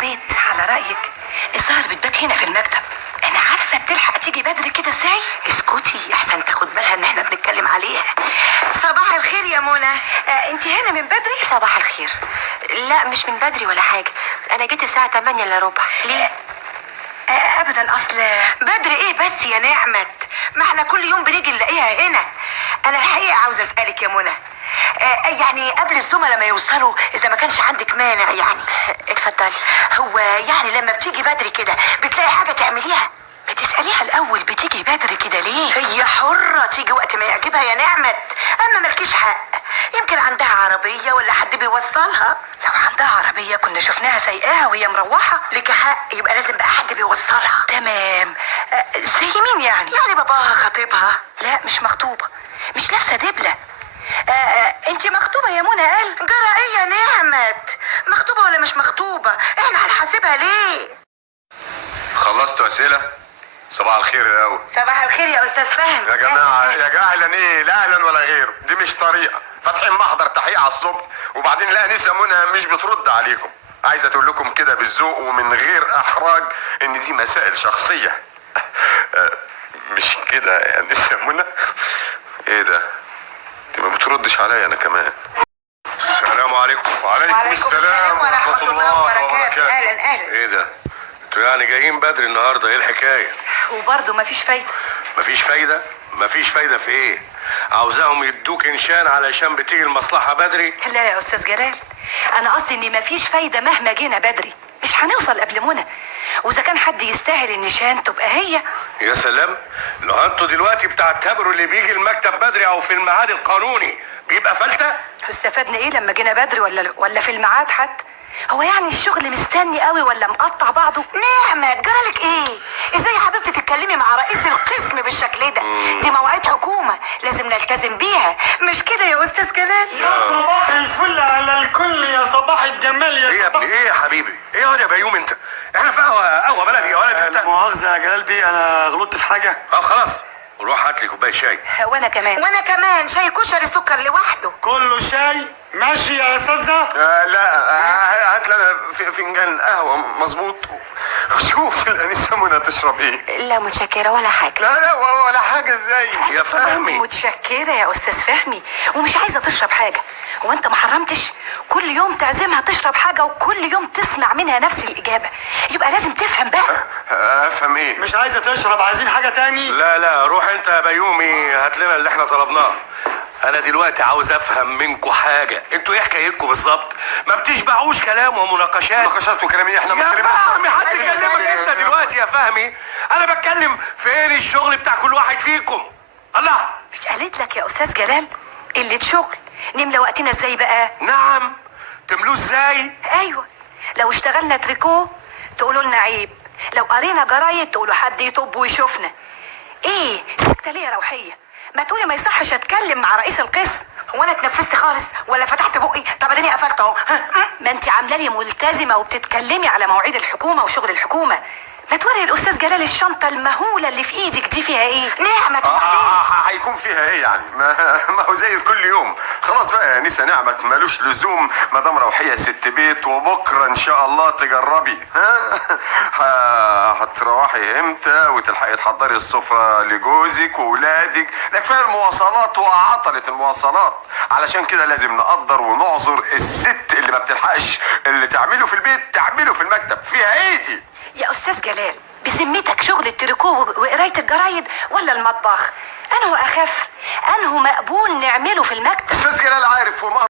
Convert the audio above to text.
بيت على رأيك. الظاهر بتبات هنا في المكتب. انا عارفة بتلحق تيجي بدري كده ازاي. اسكتي احسن تاخد بالها ان احنا بنتكلم عليها. صباح الخير يا منى. انت هنا من بدري؟ صباح الخير. لا مش من بدري ولا حاجة، انا جيت الساعة 8 الا ربع. ليه؟ ابدا. اصل بدري ايه بس يا نعمت؟ ما احنا كل يوم بنيجي نلاقيها هنا. انا الحقيقه عاوزه اسالك يا منى، يعني قبل الزملاء ما يوصلوا اذا ما كانش عندك مانع يعني. اتفضلي. هو يعني لما بتيجي بدري كده بتلاقي حاجه تعمليها؟ بتسأليها الاول بتيجي بدري كده ليه؟ هي حره تيجي وقت ما يعجبها يا نعمت، اما مالكيش حق. يمكن عندها عربيه ولا حد بيوصلها. لو عندها عربية كنا شفناها سايقاها وهي مروحة. لك حق، يبقى لازم بقى حد بيوصلها. تمام. زي مين يعني؟ يعني باباها خطيبها. لا مش مخطوبة، مش لابسة دبلة. انت مخطوبة يا منى؟ قال جرى ايه يا نعمت؟ مخطوبة ولا مش مخطوبة؟ احنا هنحاسبها ليه؟ خلصتوا اسئله؟ صباح الخير الاول. صباح الخير يا استاذ فهمي. يا جماعه يا جاهلا ايه، لا اهلا ولا غيره، دي مش طريقه. فاتحين محضر تحقيق على الصبح وبعدين الانسه منى مش بترد عليكم. عايزه تقول لكم كده بالذوق ومن غير احراج ان دي مسائل شخصيه. مش كده يا انسه منى؟ ايه ده؟ انت ما بتردش عليا انا كمان. السلام عليكم. وعليكم السلام ورحمه الله وبركاته. اهلا اهلا. ايه ده؟ انتوا يعني جايين بدري النهارده، ايه الحكايه؟ وبرضه مفيش فايدة. مفيش فايده؟ مفيش فايده في ايه؟ عاوزاهم يدوك انشان علشان بتيجي المصلحه بدري؟ لا يا استاذ جلال، انا قصدي ان مفيش فايدة مهما جينا بدري، مش هنوصل قبل منى. واذا كان حد يستاهل النشان تبقى هي. يا سلام، لو انتوا دلوقتي بتعتبروا اللي بيجي المكتب بدري او في الميعاد القانوني بيبقى فلتة؟ استفدنا ايه لما جينا بدري ولا في الميعاد حتى؟ هو يعني الشغل مستني قوي ولا مقطع بعضه؟ نعمت جرالك ايه؟ ازاي يا حبيبتي تتكلمي مع رئيس القسم بالشكل ده؟ دي مواعيد حكومه لازم نلتزم بيها، مش كده يا استاذ جلال؟ يا صباح الفل على الكل، يا صباح الجمال، ايه يا صباح. ابني؟ ايه يا حبيبي؟ ايه يا بيوم انت؟ احنا في قهوه بلدي يا ولد انت. مؤاخذة يا جلال بيه، انا غلطت في حاجة. خلاص، روح هات لي كوبايه شاي. وانا كمان. وانا كمان شاي كشري سكر لوحده. كله شاي ماشي يا استاذة؟ لا هات لنا فنجان قهوه مظبوط. شوف الانسه منى تشرب ايه. لا متشكرة ولا حاجة. لا ولا حاجه ازاي يا فهمي؟ متشكرة يا استاذ فهمي، ومش عايزة تشرب حاجة. هو انت ما حرمتش كل يوم تعزمها تشرب حاجة وكل يوم تسمع منها نفس الإجابة؟ يبقى لازم تفهم بقى. افهم ايه؟ مش عايزة تشرب، عايزين حاجة تاني؟ لا روح انت يا بيومي هات لنا اللي احنا طلبناه. انا دلوقتي عاوز افهم منكم حاجه، انتوا ايه حكايتكم بالظبط؟ ما بتشبعوش كلام ومناقشات وكلام ايه؟ احنا يا فهمي حد يكلمك انت دلوقتي يا فهمي؟ انا بتكلم فين الشغل بتاع كل واحد فيكم؟ الله، مش قالت لك يا استاذ جلال قلة شغل نملى وقتنا ازاي بقى؟ نعم، تملوه ازاي؟ ايوه، لو اشتغلنا تريكو تقولوا لنا عيب، لو قرينا جرايد تقولوا حد يطب ويشوفنا. ايه سكتة ليه يا روحية؟ ما تقولي ما يصحش اتكلم مع رئيس القسم. هو انا اتنفست خالص ولا فتحت بقي؟ طب اديني قفلت اهو. ما انت عامله لي ملتزمه وبتتكلمي على مواعيد الحكومه وشغل الحكومه. ما توري الاستاذ جلال الشنطه المهوله اللي في ايدك دي فيها ايه؟ نعمت وبعدين؟ هيكون فيها ايه يعني؟ ما هو زي كل يوم. خلاص بقى يا نسا نعمت، مالوش لزوم. مدام روحيه ست بيت وبكره ان شاء الله تجربي. هتروحي امتى وتلحقي تحضري السفره لجوزك واولادك؟ ده كفايه المواصلات وعطلت المواصلات. علشان كده لازم نقدر ونعذر الست اللي ما بتلحقش اللي تعمله في البيت تعمله في المكتب. فيها ايه دي؟ يا استاذ جلال بذمتك شغل التريكو وقرايه الجرايد ولا المطبخ؟ انه اخف، انه مقبول نعمله في المكتب؟ استاذ جلال عارف